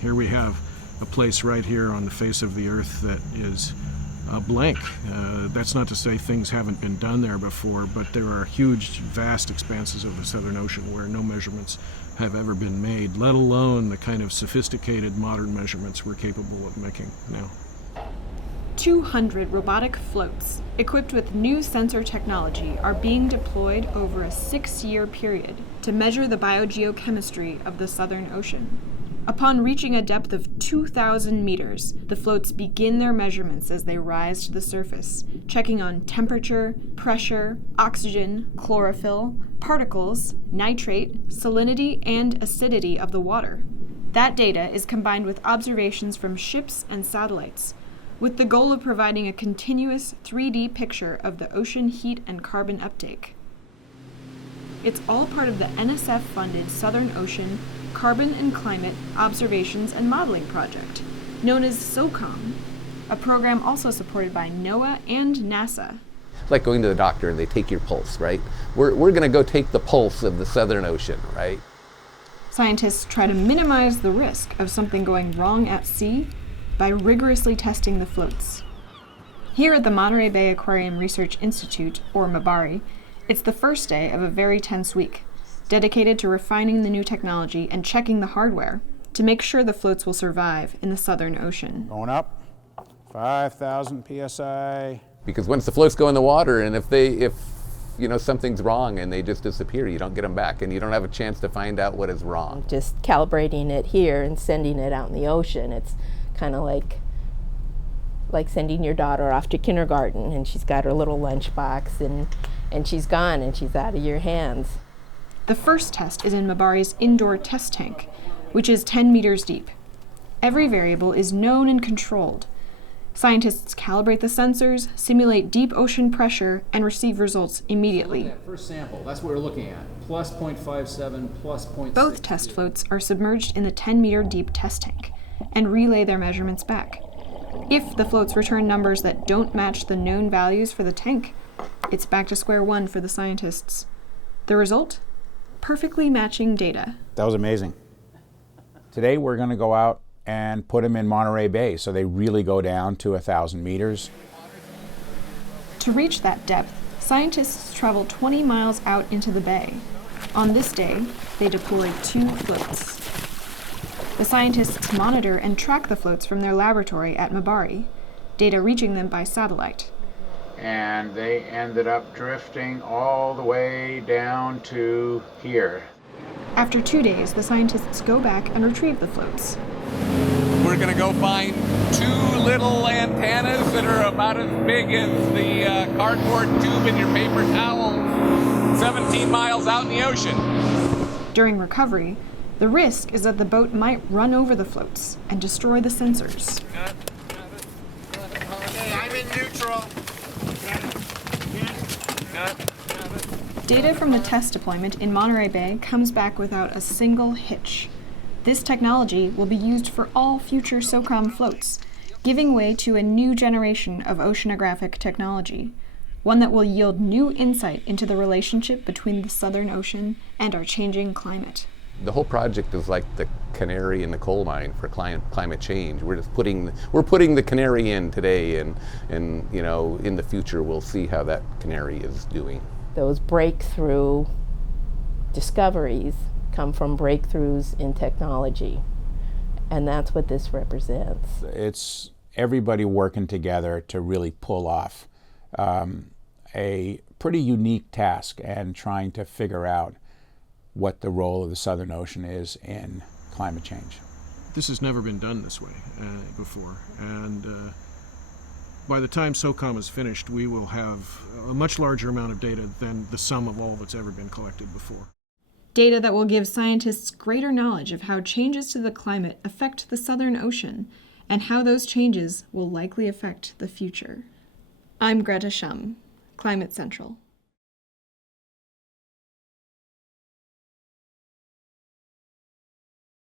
Here we have a place right here on the face of the Earth that is blank. That's not to say things haven't been done there before, but there are huge, vast expanses of the Southern Ocean where no measurements have ever been made, let alone the kind of sophisticated modern measurements we're capable of making now. 200 robotic floats equipped with new sensor technology are being deployed over a 6-year period to measure the biogeochemistry of the Southern Ocean. Upon reaching a depth of 2,000 meters, the floats begin their measurements as they rise to the surface, checking on temperature, pressure, oxygen, chlorophyll, particles, nitrate, salinity, and acidity of the water. That data is combined with observations from ships and satellites, with the goal of providing a continuous 3D picture of the ocean heat and carbon uptake. It's all part of the NSF-funded Southern Ocean Carbon and Climate Observations and Modeling Project, known as SOCCOM, a program also supported by NOAA and NASA. Like going to the doctor and they take your pulse, right? We're going to go take the pulse of the Southern Ocean, right? Scientists try to minimize the risk of something going wrong at sea by rigorously testing the floats. Here at the Monterey Bay Aquarium Research Institute, or MBARI, it's the first day of a very tense week, dedicated to refining the new technology and checking the hardware to make sure the floats will survive in the Southern Ocean. Going up, 5,000 PSI. Because once the floats go in the water, and if something's wrong and they just disappear, you don't get them back, and you don't have a chance to find out what is wrong. Just calibrating it here and sending it out in the ocean, it's kind of like sending your daughter off to kindergarten, and she's got her little lunchbox, and she's gone, and she's out of your hands. The first test is in MBARI's indoor test tank, which is 10 meters deep. Every variable is known and controlled. Scientists calibrate the sensors, simulate deep ocean pressure, and receive results immediately. That first sample, that's what we're looking at. Plus 0.57, plus 0.6. Both test floats are submerged in the 10-meter deep test tank and relay their measurements back. If the floats return numbers that don't match the known values for the tank, it's back to square one for the scientists. The result? Perfectly matching data. That was amazing. Today we're going to go out and put them in Monterey Bay, so they really go down to 1,000 meters. To reach that depth, scientists travel 20 miles out into the bay. On this day, they deployed 2 floats. The scientists monitor and track the floats from their laboratory at MBARI, data reaching them by satellite. And they ended up drifting all the way down to here. After 2 days, the scientists go back and retrieve the floats. We're going to go find 2 little antennas that are about as big as the cardboard tube in your paper towel, 17 miles out in the ocean. During recovery, the risk is that the boat might run over the floats and destroy the sensors. Okay, I'm in neutral. Data from the test deployment in Monterey Bay comes back without a single hitch. This technology will be used for all future SOCCOM floats, giving way to a new generation of oceanographic technology, one that will yield new insight into the relationship between the Southern Ocean and our changing climate. The whole project is like the canary in the coal mine for climate change. We're putting the canary in today, and in the future we'll see how that canary is doing. Those breakthrough discoveries come from breakthroughs in technology, and that's what this represents. It's everybody working together to really pull off a pretty unique task and trying to figure out what the role of the Southern Ocean is in climate change. This has never been done this way before, and by the time SOCCOM is finished, we will have a much larger amount of data than the sum of all that's ever been collected before. Data that will give scientists greater knowledge of how changes to the climate affect the Southern Ocean and how those changes will likely affect the future. I'm Greta Shum, Climate Central.